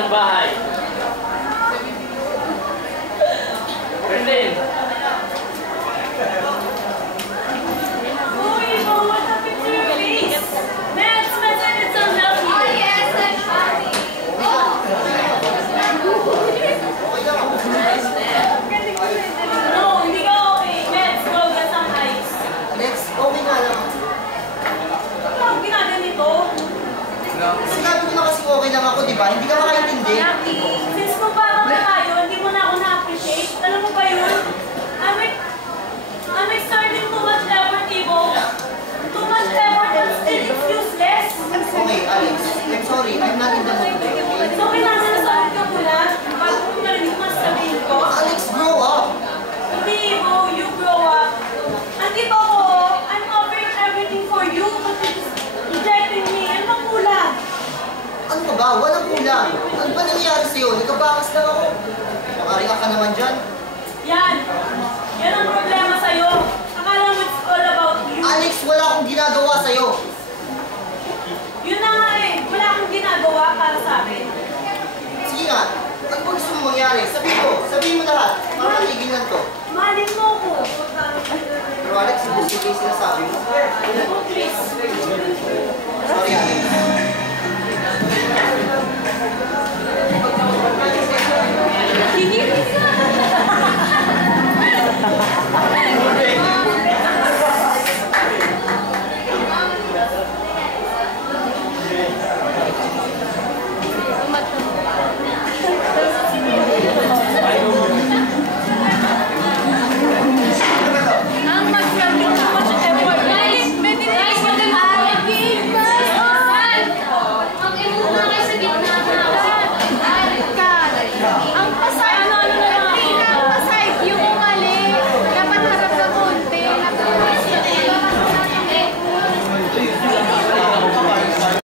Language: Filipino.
ng bahay. Bernadine. Uy, Mo, what happened to your face? Meds, I need some help here. Oh, yes, I'm fine. No, hindi ka okay. Meds, go get some ice. Next, okay nga lang. Ano ginaganito? Sinabi ko na kasi okay lang ako, di ba? Hindi ka makaintindi. Since magpapag na tayo, hindi mo na ako na-appreciate. Alam mo ba yun? I'm exerting too much effort, Ibo. Too much effort and still it's useless. Okay, Alex. I'm sorry. I'm not in the mood today, okay? So, kailangan na sa akin ka muna bago mo narinig mo sasabihin ko. Alex, grow up! Hindi, Ibo, you grow up. Andito ako, I'm offering everything for you, but you're just rejecting me. Ano bang kulang? Ano ka ba? Walang kulang. Ano ba nangyayari sa'yo? Nagkabakas lang ako. Makariyak ka naman dyan. Yan. Yan ang problema sa'yo. Akala mo it's all about you. Alex, wala akong ginagawa sa'yo. Yun na nga eh. Wala akong ginagawa para sa akin. Sige nga. Ano ba gusto mo mangyari? Sabihin mo lahat. Para matigil lang to. Mahalin mo ko. Pero Alex, gusto ko yung sinasabi mo. Oh, please. Sorry, Alex.